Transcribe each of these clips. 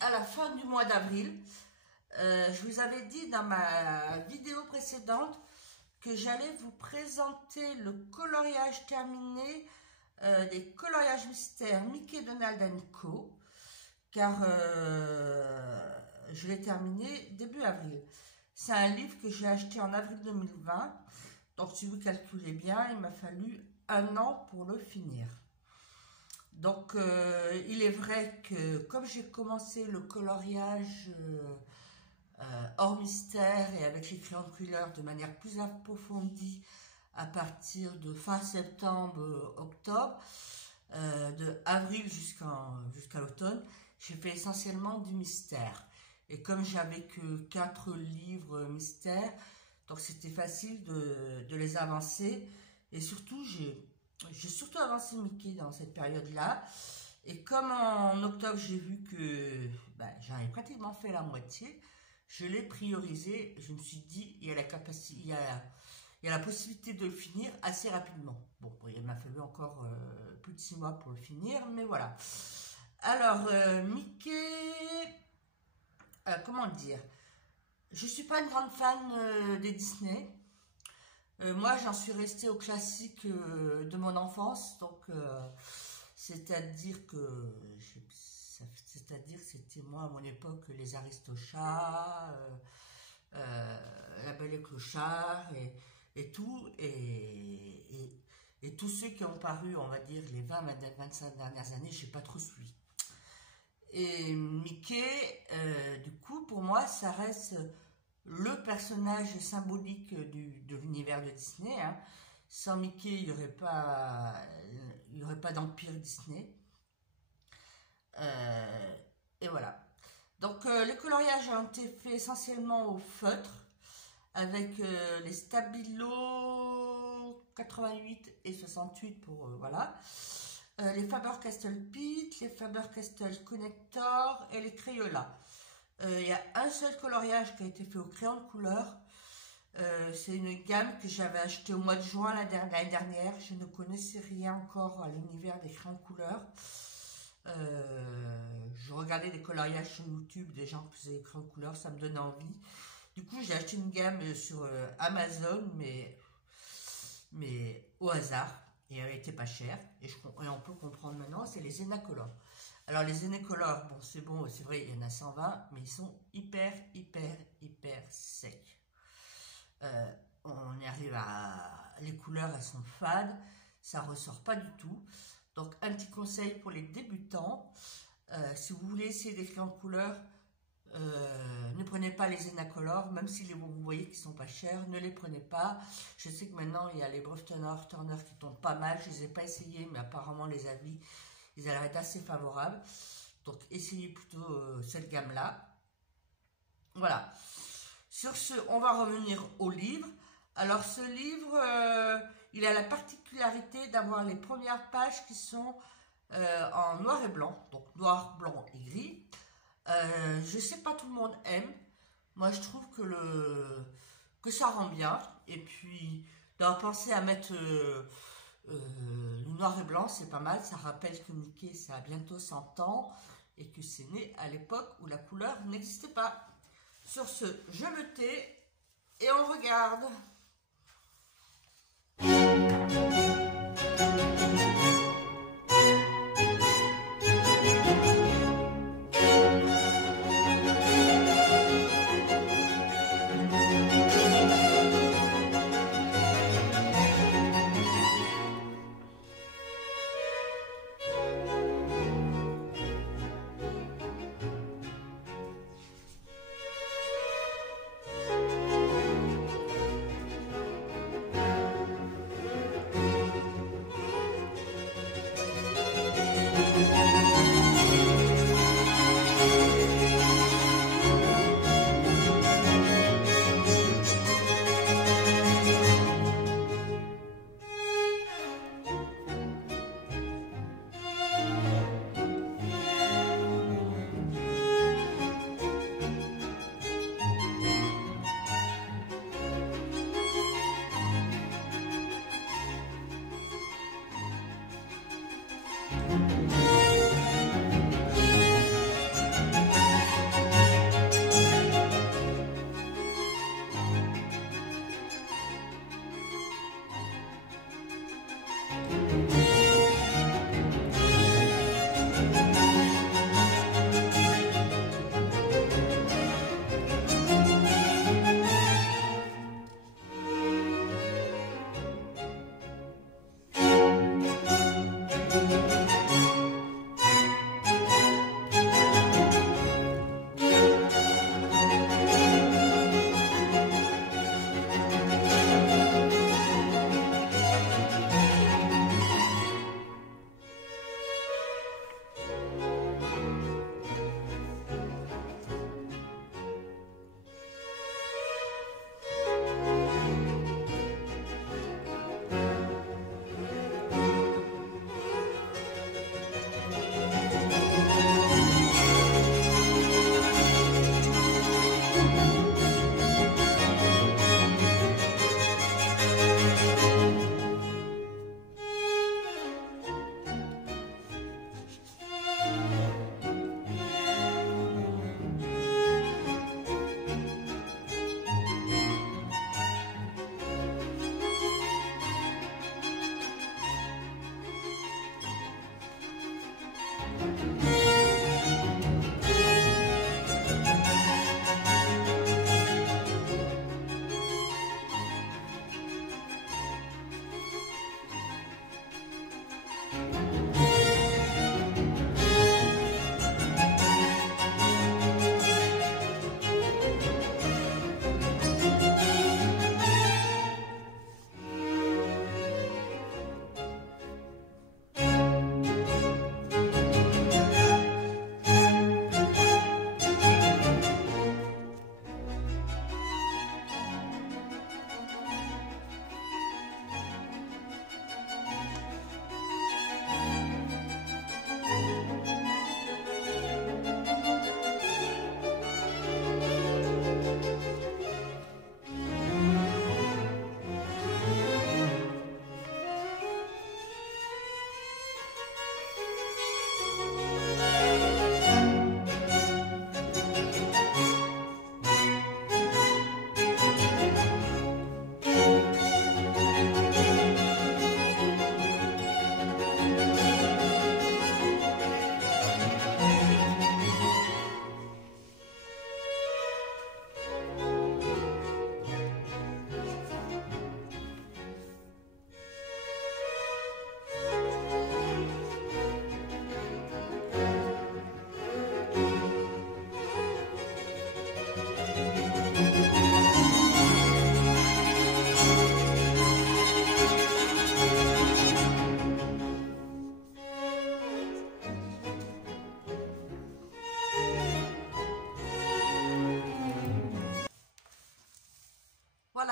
à la fin du mois d'avril. Je vous avais dit dans ma vidéo précédente que j'allais vous présenter le coloriage terminé des coloriages mystères Mickey, Donald & Co. Car je l'ai terminé début avril. C'est un livre que j'ai acheté en avril 2020. Donc si vous calculez bien, il m'a fallu 1 an pour le finir. Donc il est vrai que comme j'ai commencé le coloriage hors mystère et avec les crayons de couleur de manière plus approfondie à partir de fin septembre, octobre, de avril jusqu'à l'automne, j'ai fait essentiellement du mystère. Et comme j'avais que 4 livres mystères, donc c'était facile de les avancer. Et surtout, j'ai surtout avancé Mickey dans cette période-là. Et comme en octobre, j'ai vu que j'en ai pratiquement fait la moitié, je l'ai priorisé. Je me suis dit, il y a la capacité, il y a la possibilité de le finir assez rapidement. Bon, il m'a fallu encore plus de 6 mois pour le finir, mais voilà. Alors, Mickey, comment dire? Je suis pas une grande fan des Disney. Moi, j'en suis restée au classique de mon enfance, donc c'est-à-dire que c'était moi à mon époque les Aristochats, La Belle et Clochard et tout, et tous ceux qui ont paru, on va dire, les 20-25 dernières années, j'ai pas trop suivi. Et Mickey, du coup, pour moi, ça reste le personnage symbolique de l'univers de Disney. Hein. Sans Mickey, il n'y aurait pas d'empire Disney. Et voilà. Donc, les coloriages ont été faits essentiellement au feutre, avec les Stabilo 88 et 68 pour, voilà. Les Faber-Castell Pitt, les Faber-Castell Connector et les Crayola. Il y a un seul coloriage qui a été fait au crayon de couleur. C'est une gamme que j'avais achetée au mois de juin l'année dernière. Je ne connaissais rien encore à l'univers des crayons de couleur. Je regardais des coloriages sur YouTube, des gens qui faisaient des crayons de couleur, ça me donnait envie. Du coup, j'ai acheté une gamme sur Amazon, mais au hasard. Et elle était pas chère. Et on peut comprendre maintenant, c'est les Enacolor. Alors les Enacolor, bon c'est vrai, il y en a 120, mais ils sont hyper secs. On y arrive les couleurs, elles sont fades, ça ressort pas du tout. Donc un petit conseil pour les débutants, si vous voulez essayer des crayons de couleur, ne prenez pas les Enacolor, même si vous voyez qu'ils sont pas chers, ne les prenez pas. Je sais que maintenant il y a les Brush Turner qui tombent pas mal, je les ai pas essayés, mais apparemment les avis, ils allaient être assez favorables. Donc essayez plutôt cette gamme là. Voilà. Sur ce, on va revenir au livre. Alors ce livre, il a la particularité d'avoir les premières pages qui sont en noir et blanc, donc noir, blanc et gris. Je sais pas, tout le monde aime. Moi, je trouve que ça rend bien. Et puis, d'avoir pensé à mettre le noir et blanc, c'est pas mal. Ça rappelle que Mickey, ça a bientôt 100 ans et que c'est né à l'époque où la couleur n'existait pas. Sur ce, je me tais et on regarde.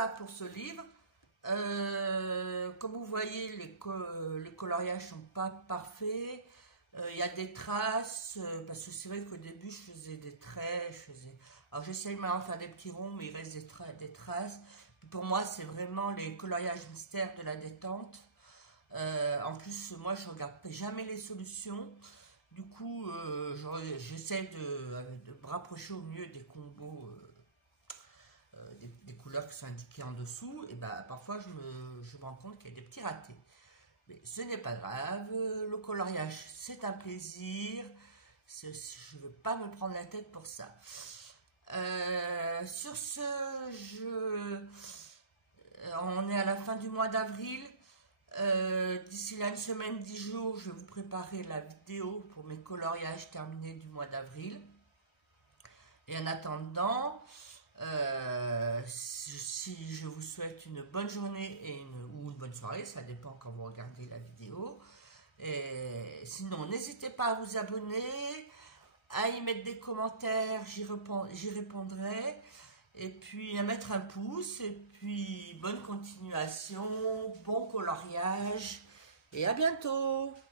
ça pour ce livre. Comme vous voyez, les coloriages sont pas parfaits. Il y a des traces, parce que c'est vrai qu'au début je faisais des traits, alors j'essaye maintenant de faire des petits ronds, mais il reste des traces. Puis pour moi, c'est vraiment les coloriages mystères de la détente. En plus, moi je regarde jamais les solutions. Du coup, j'essaie de me rapprocher au mieux des combos, des couleurs qui sont indiquées en dessous. Et ben parfois je me rends compte qu'il y a des petits ratés. Mais ce n'est pas grave, le coloriage c'est un plaisir, je ne veux pas me prendre la tête pour ça. Sur ce, on est à la fin du mois d'avril. D'ici là une semaine, 10 jours, je vais vous préparer la vidéo pour mes coloriages terminés du mois d'avril. Et en attendant, si je vous souhaite une bonne journée ou une bonne soirée, ça dépend quand vous regardez la vidéo. Et sinon, n'hésitez pas à vous abonner, à y mettre des commentaires, j'y répondrai. Et puis à mettre un pouce, et puis bonne continuation, bon coloriage, et à bientôt!